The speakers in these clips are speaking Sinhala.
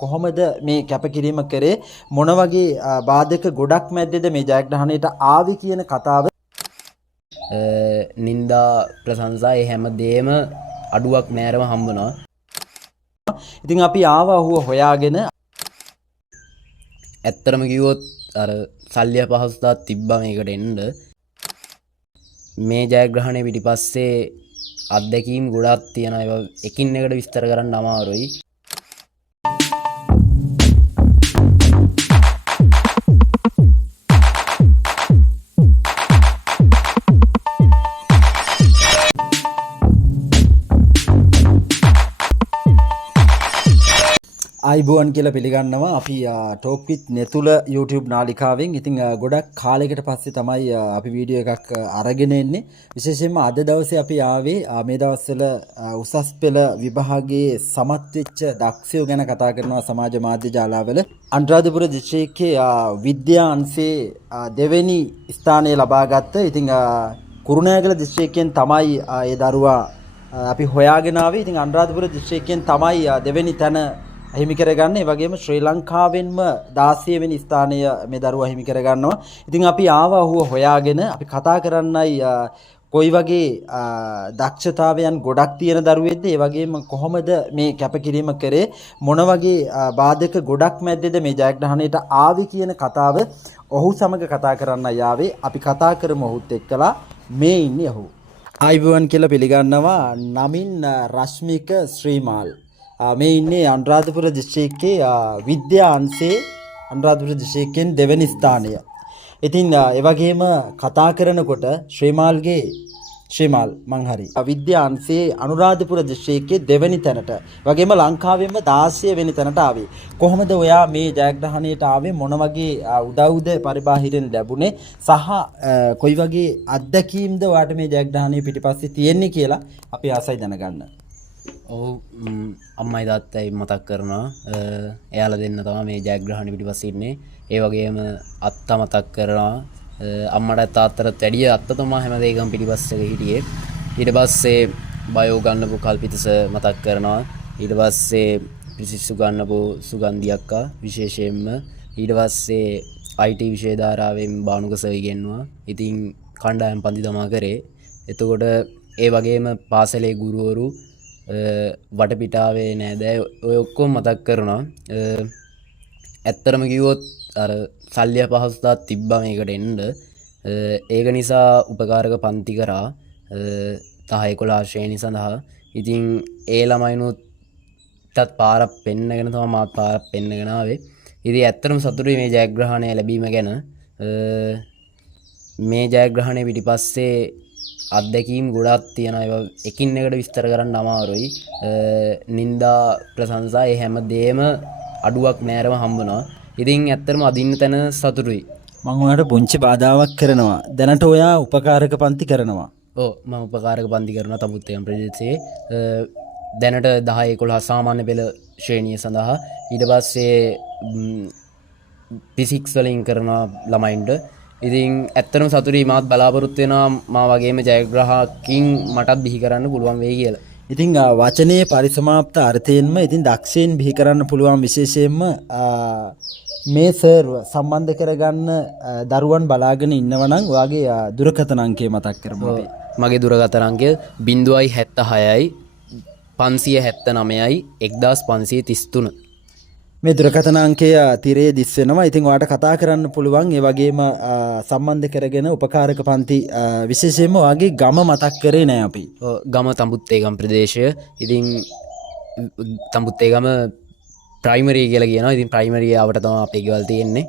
කොහොමද මේ කැපකිරීම කරේ මොන වගේ බාධක ගොඩක් මැද්දේද මේ ජයග්‍රහණයට ආවි කියන කතාව නින්දා ප්‍රශංසා ඒ හැම දෙයක්ම අඩුවක් නෑරම හම්බුණා. ඉතින් අපි ආවා ඔහුව හොයාගෙන ඇත්තරම කිව්වොත් අර සල්ලි අපහසුතාවක් තිබ්බා මේකට එන්න. මේ ජයග්‍රහණය පිටිපස්සේ අත්දැකීම් ගොඩක් තියෙනවා. ඒවා එකින් එකට විස්තර කරන්න අමාරුයි. අයිබෝන් කියලා පිළිගන්නවා අපි ටෝක් විත් නෙතුල YouTube නාලිකාවෙන්. ඉතින් ගොඩක් කාලයකට පස්සේ තමයි අපි වීඩියෝ එකක් අරගෙන එන්නේ. විශේෂයෙන්ම අද දවසේ අපි ආවේ මේ දවස්වල උසස් පෙළ විභාගයේ සමත් වෙච්ච දක්ෂයෝ ගැන කතා කරනවා සමාජ මාධ්‍ය ජාලාවල. අනුරාධපුර දිස්ත්‍රික්කයේ විද්‍යා අංශයේ දෙවෙනි ස්ථානය ලබා ගත්ත. ඉතින් කුරුණෑගල දිස්ත්‍රික්කයෙන් තමයි ඒ දරුවා අපි හොයාගෙන ආවේ. ඉතින් අනුරාධපුර දිස්ත්‍රික්කයෙන් තමයි දෙවෙනි තැන හිමි කරගන්න. ඒ වගේම ශ්‍රී ලංකාවෙන්ම 16 වෙනි ස්ථානය මේ දරුවා හිමි කරගන්නවා. ඉතින් අපි ආවා ඔහුව හොයාගෙන අපි කතා කරන්නයි කොයි වගේ දක්ෂතාවයන් ගොඩක් තියෙන දරුවෙක්ද, ඒ වගේම කොහොමද මේ කැපකිරීම කරේ මොන වගේ බාධක ගොඩක් මැද්දේද මේ ජයග්‍රහණයට ආවි කියන කතාව ඔහු සමග කතා කරන්නයි ආවේ. අපි කතා කරමු ඔහුත් එක්කලා. මේ ඉන්නේ ඔහු. අයිබෝන් කියලා පිළිගන්නවා. නමින් රශ්මික ශ්‍රීමාල්. මේ ඉන්නේ අනුරාධපුර දිස්ත්‍රික්කයේ විද්‍යා අංශයේ අනුරාධපුර දිස්ත්‍රික්කයෙන් දෙවෙනි ස්ථානය. ඉතින් ඒ වගේම කතා කරනකොට ශ්‍රීමාල් මං හරි විද්‍යා අංශයේ අනුරාධපුර දිස්ත්‍රික්කයේ දෙවෙනි තැනට වගේම ලංකාවෙම 16 වෙනි තැනට ආවේ. කොහොමද ඔයා මේ ජයග්‍රහණයට ආවේ? මොන වගේ උදව්ද පරිබාහිරෙන් ලැබුණේ සහ කොයි වගේ අත්දැකීම්ද ඔයාට මේ ජයග්‍රහණය පිටිපස්සේ තියෙන්නේ කියලා අපි ආසයි දැනගන්න. ඔව් අම්මයි තාත්තයි මතක් කරනවා. එයාලා දෙන්න තමයි මේ ජයග්‍රහණය පිටිපස්සේ ඉන්නේ. ඒ වගේම අත්තා මතක් කරනවා. අම්මට තාත්තට වැඩිය අත්තා තමයි හැම දෙයකම පිටිපස්සේ හිටියේ. ඊට පස්සේ බයෝ ගන්නපු කල්පිතස මතක් කරනවා. ඊට පස්සේ පිසිස්සු ගන්නපු සුගන්ධි අක්කා විශේෂයෙන්ම. ඊට පස්සේ IT විෂය ධාරාවෙන් බානුක සර් ඉගෙනුවා. ඉතින් කණ්ඩායම් පන්ති තමා කරේ. එතකොට ඒ වගේම පාසලේ ගුරුවරු වටපිටාවේ නෑදෑ ඔය ඔක්කොම මතක් කරනවා. ඇත්තරම කිව්වොත් අර සල්ලි අපහසුතාවක් තිබ්බා මේකට එන්න. ඒක නිසා උපකාරක පන්ති කරා 10-11 ශ්‍රේණි සඳහා. ඉතින් ඒ ළමයිනුත් පාරක් පෙන්නගෙන තමයි මාත් පාරක් පෙන්නගෙන ආවේ. ඉතින් ඇත්තටම සතුටුයි මේ ජයග්‍රහණය ලැබීම ගැන. මේ ජයග්‍රහණය පිටිපස්සේ අත්දැකීම් ගොඩක් තියෙනවා. ඒවා එකින් එකට විස්තර කරන්න අමාරුයි. නින්දා ප්‍රශංසා ඒ හැම දෙයක්ම අඩුවක් නෑරම හම්බුණා. ඉතින් ඇත්තටම අදින්න තැන සතුටුයි. මම ඔයාලට පුංචි බාධාවක් කරනවා. දැනට ඔයා උපකාරක පන්ති කරනවා. ඔව් මම උපකාරක පන්ති කරනවා තමුත්තේගම ප්‍රදේශයේ. දැනට 10-11 සාමාන්‍ය පෙළ ශ්‍රේණිය සඳහා. ඊට පස්සේ ෆිසික්ස් වලින් කරනවා ළමයින්ට. ඉතින් ඇත්තටම සතුටුයි. මාත් බලාපොරොත්තු වෙනවා මා වගේම ජයග්‍රාහකින් මටත් බිහි කරන්න පුළුවන් වෙයි කියලා. ඉතින් වචනේ පරිසමාප්ත අර්ථයෙන්ම ඉතින් දක්ෂයෙන් බිහි කරන්න පුළුවන්. විශේෂයෙන්ම මේ සර්ව සම්බන්ධ කරගන්න දරුවන් බලාගෙන ඉන්නවා නම් ඔයාගේ දුරකථන අංකය මතක් කරමු. මගේ දුරකථන අංකය 076යි 579යි 1533. මේ දුරකථන අංකය තිරේ දිස් වෙනවා. ඉතින් ඔයාලට කතා කරන්න පුළුවන්. ඒ වගේම සම්බන්ධ කරගෙන උපකාරක පන්ති විශේෂයෙන්ම ඔයාගේ ගම මතක් කරේ නෑ අපි. ගම තඹුත්තේගම ප්‍රදේශය. ඉතින් තඹුත්තේගම ප්‍රයිමරි කියලා කියනවා. ඉතින් ප්‍රයිමරි ආවට තමයි අපේ ගෙවල් තියෙන්නේ.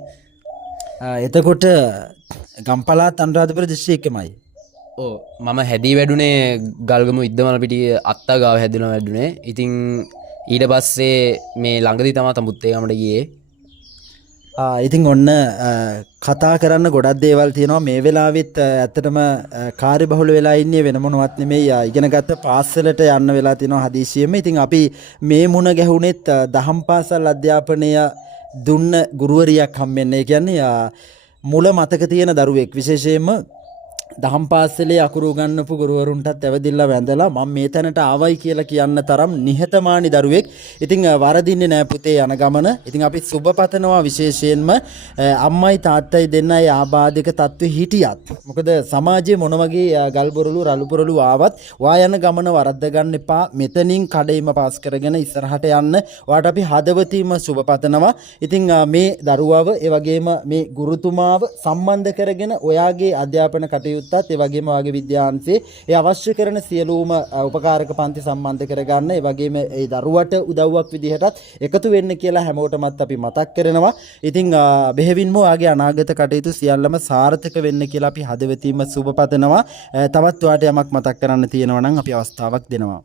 එතකොට ගම්පලාත් අනුරාධපුර දිස්ත්‍රික්කෙමයි. ඔව් මම හැදී වැඩුණේ ගල්ගමු ඉද්දමල පිටියේ අත්තා ගාව හැදෙනවා වැඩුණේ. ඉතින් ඊට පස්සේ මේ ළඟදී තමයි තඹුත්තේගමට ගියේ. ඉතින් ඔන්න කතා කරන්න ගොඩක් දේවල් තියෙනවා. මේ වෙලාවෙත් ඇත්තටම කාර්යබහුල වෙලා ඉන්නේ වෙන මොනවත් නෙමෙයි. ඉගෙනගත්ත පාසලට යන්න වෙලා තියෙනවා හදිසියෙම. ඉතින් අපි මේ මුණ ගැහුනෙත් දහම් පාසල් අධ්‍යාපනය දුන්න ගුරුවරියක් හම්බෙන්න. ඒ කියන්නේ මුල මතක තියෙන දරුවෙක්. විශේෂයෙන්ම දහම් පාසලේ අකුරු උගන්වපු ගුරුවරුන්ටත් ඇවදිල්ලා වැඳලා මම මේ තැනට ආවයි කියලා කියන්න තරම් නිහතමානී දරුවෙක්. ඉතින් වරදින්නේ නැහැ පුතේ යන ගමන. ඉතින් අපි සුබ පතනවා විශේෂයෙන්ම අම්මයි තාත්තයි දෙන්නයි ආබාධික තත්ත්වෙ හිටියත්. මොකද සමාජයේ මොන වගේ ගල්බොරළු රළුපොරළු ආවත් වා යන ගමන වරද්ද ගන්න එපා. මෙතනින් කඩේම පාස් කරගෙන ඉස්සරහට යන්න. ඔයාට අපි හදවතින්ම සුබ පතනවා. ඉතින් මේ දරුවව ඒ වගේම මේ ගුරුතුමාව සම්බන්ධ කරගෙන ඔයාගේ අධ්‍යාපන කටයුතු ඒ වගේම වාගේ විද්‍යාංශයේ ඒ අවශ්‍ය කරන සියලුම උපකාරක පන්ති සම්බන්ධ කරගන්න ඒ වගේම ඒ දරුවට උදව්වක් විදිහටත් එකතු වෙන්න කියලා හැමෝටමත් අපි මතක් කරනවා. ඉතින් බෙහෙවින්ම වාගේ අනාගත කටයුතු සියල්ලම සාර්ථක වෙන්න කියලා අපි හදවතින්ම සුබ පතනවා. තවත් ඔයාට යමක් මතක් කරන්න තියෙනවා නම් අපි අවස්ථාවක් දෙනවා.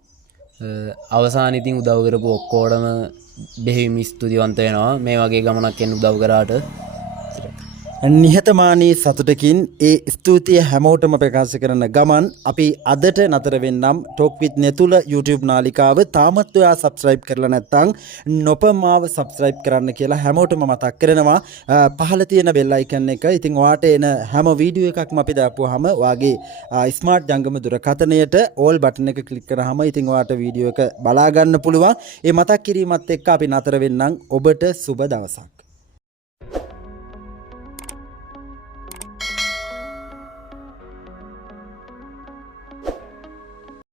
අවසාන ඉතින් උදව් කරපු ඔක්කොටම බෙහෙවින් ස්තුතිවන්ත වෙනවා මේ වගේ ගමනක් එන්න උදව් කරාට. නිහතමානී සතුටකින් ඒ ස්තුතිය හැමෝටම ප්‍රකාශ කරන ගමන් අපි අදට නතර වෙන්නම්. ටොක් විත් නෙතුල YouTube නාලිකාව තාමත් ඔයා subscribe කරලා නැත්නම් නොපමාව subscribe කරන්න කියලා හැමෝටම මතක් කරනවා. පහළ තියෙන bell icon එක. ඉතින් ඔයාට එන හැම වීඩියෝ එකක්ම අපි දාපුවාම ඔයාගේ smart ජංගම දුරකථනයට all button එක click කරාම ඉතින් ඔයාට වීඩියෝ එක බලා ගන්න පුළුවන්. ඒ මතක් කිරීමත් එක්ක අපි නතර වෙන්නම්. ඔබට සුබ දවසක්.